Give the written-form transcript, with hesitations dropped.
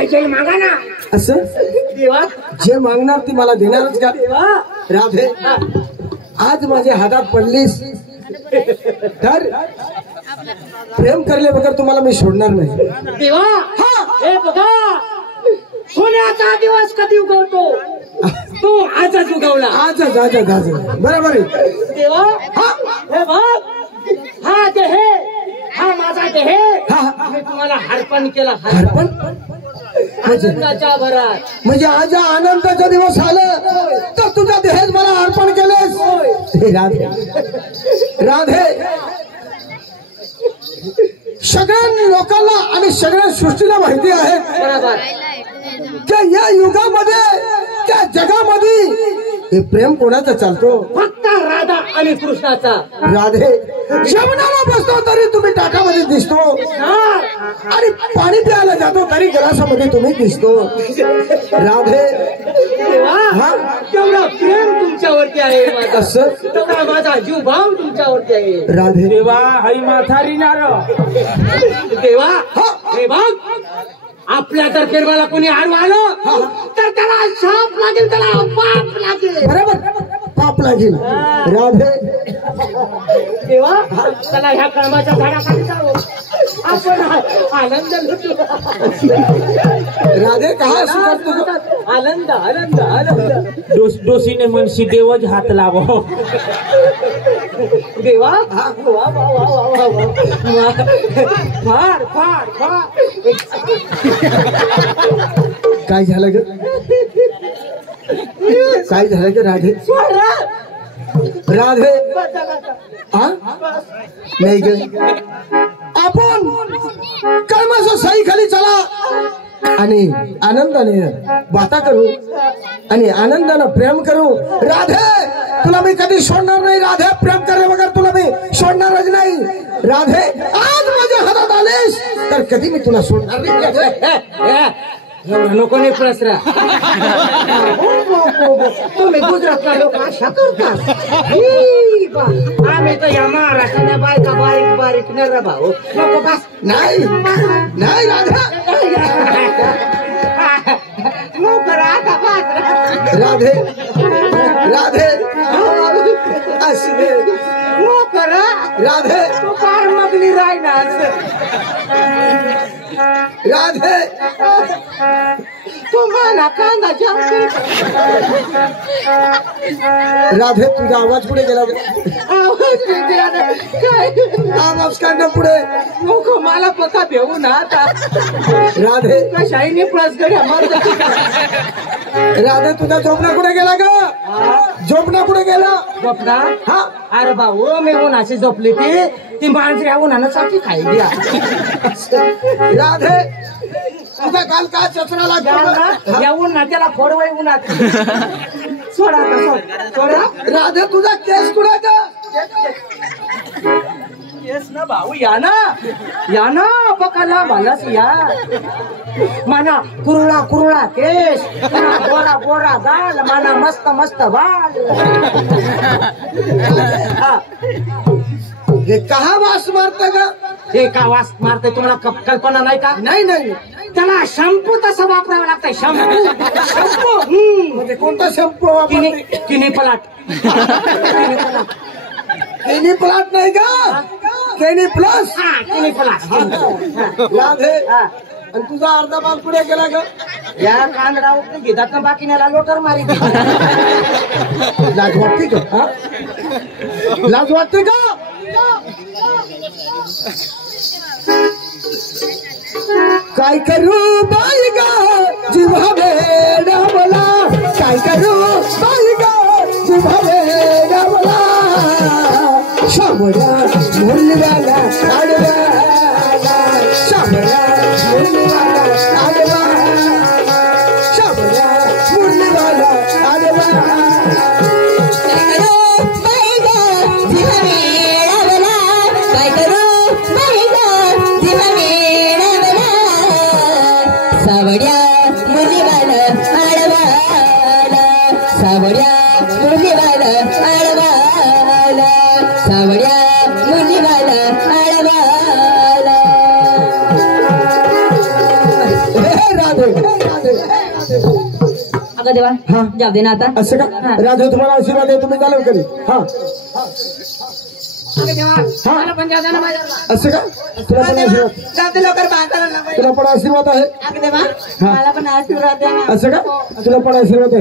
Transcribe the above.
पाहिजे मागा ना. असं देवा जे मागणार ती मला देणारच का देवा. राधे? आज माझ्या हातात पडलीस तर प्रेम करले बगर तुम्हाला मी सोडणार नाही. देवा हे बघा सोन्याचा दिवस कधी उगवतो तो आजच उगवला. आजच आजच आजच बरोबर आहे. देवा हे बघ हा देह हा माझा देह मी तुम्हाला अर्पण केला. अर्पण आनंदाच्या भरात म्हणजे आज आनंदाचा दिवस आलं तर तुझा देहच मला अर्पण केलेस. हे राधे राधे सगळ्या लोकांना आणि सगळ्या सृष्टीला माहिती आहे बरोबर की या युगामध्ये त्या जगामध्ये हे प्रेम कोणाचं चालतो? फक्त राधा आणि कृष्णाचा. राधे जेवणाला बसतो तरी तुम्ही ताटामध्ये दिसतो आणि पाणी प्यायला जातो तरी गलासामध्ये तुम्ही दिसतो. राधे देवा तेवढा प्रेम तुमच्यावरती आहे माझा. असं तेवढा माझा जीव भाव तुमच्यावरती आहे. राधे देवा आई म्हातारी नार देवा हे बघ आपल्या तर्फे मला कोणी आडवं आलं तर त्याला शाप लागेल, त्याला पाप लागेल. बरोबर पाप लागेल. राधे देवा त्याला ह्या कळमाच्या झाडाखाली जावं आपण आनंद लुटू. राधे कहा सुखात आनंद आनंद आनंद. डोसीने मनशी देवच हात लावो. देवा वा वा वा वा वा फार फार फार. काय झालं ग? काय झालं ग राधे? राधे हा नाही ग आपण कर्माच्या साई खाली चला आणि आनंदाने बाता करू आणि आनंदाने प्रेम करू. राधे तुला मी कधी सोडणार नाही. राधे प्रेम करे बघा तुला मी सोडणारच नाही. राधे आज माझ्या हातात आलेस तर कधी मी तुला सोडणार नाही. एवढं नको नाही प्रसरा. तुम्ही गुजरातला लोक अशा करतात. आम्ही तर या महाराष्ट्राने बायका बारीक बारीक नर भाऊ नको बस. नाही नाही राधा राधे राधे अशी राधे तू फार मगली राहणार. राधे तुम्हाला कांदा राधे तुझा आवाज पुढे गेला. आवाज काढणं पुढे नको मला पका भेऊ ना आता. राधे कशाईने प्लस गड्या मारत. राधे तुझा झोपणा कुठे गेला ग? झोपणा कुठे गेला? झोपला हा अरे भाऊ मी उन्हाची झोपली ती मांजऱ्या उन्हानं साठी खाई द्या. राधे तुझा काल का चचरा लागला? या उन्हा त्याला फोडवाय उन्हात सोडा सोडा. राधे तुझा केस कुठे ग? येस ना भाऊ या ना पकाला मलाच या. माना कुरळा कुरळा केस गोरा गोरा गाल माना मस्त मस्त बाल. हे कहा वास मारत ग? हे का वास मारते तुम्हाला कल्पना नाही का? नाही नाही त्याला शॅम्पू तसं वापरावं लागतंय. शॅम्पू शॅम्पू म्हणजे कोणता शॅम्पू वापरते? किनी पलाट. केनी प्लाट नाही का? केनी प्लस. किनी पलाट. राधे आणि तुझा अर्धा भाग पुढे गेला ग? या कांदडा उठून घेतात ना बाकीण्याला लोटर मारी. लाज वाटते का? लाज वाटते का? काय करू बाई गा जिव्हा वेडावला. काय करू बाई गा जिव्हा वेडावला. शामळ्या मुलगाला आडवाला. शामळ्या मुलगाला आडवा. शामळ्या मुलगाला आडवा. सावड्या मुलीवाला आडवाला. सावड्या मुलीवाला आडवाला. सावड्या अगं देवा हा. जाऊ दे ना आता असं का हा. राधे तुम्हाला आशीर्वाद आहे तुम्ही चालव करी हा मला पण जाता ना माझ्या असं का तुला पण आशीर्वाद जाते लवकर बाजाराला तुला पण आशीर्वाद आहे अगं देवा मला पण आशीर्वाद द्या ना असं का तुला पण आशीर्वाद आहे